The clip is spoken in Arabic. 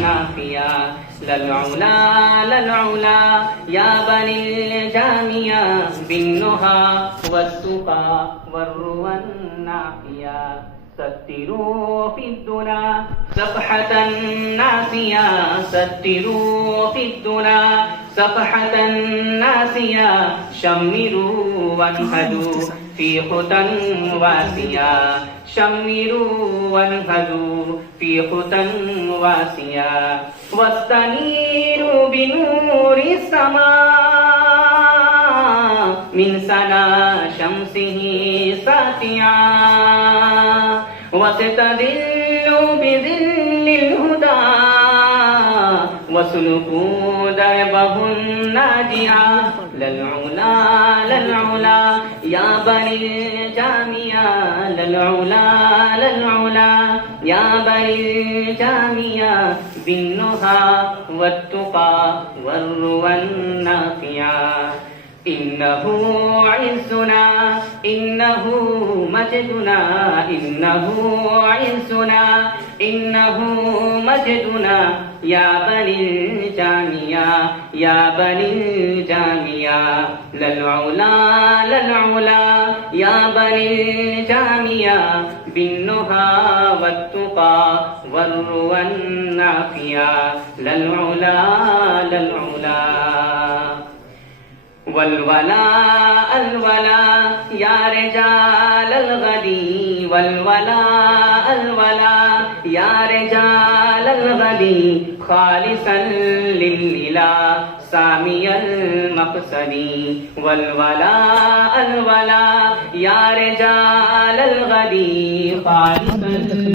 نافيا للعلا للعلا يا بني الجامية بالنهى والتقى والروى النافية ستروا في الدنا صفحة ناسية ستروا في الدنا صفحة ناسية شمروا وانهدوا في خطى واسية شمروا وانهدوا في خطى واسية واستنيروا بنور السماء من سنا شمسه ساتيا واستدلوا بذل الهدى وسلكوا دربه الناجعا للعلا للعلا يا بني الجامية للعلا للعلا يا بني الجامية بالنهى والتقى والروى النافعا إنه عزنا إنه مجدنا إنه عزنا إنه مجدنا يا بني الجامية يا بني الجامية للعلا للعلا يا بني الجامية بالنهى والتقى والروى النافية للعلا للعلا والولاء الولاء يا رجال الغدي والولاء الولاء يا رجال الغدي خالصا لله سامي المقصد والولاء الولاء يا رجال الغدي خالصا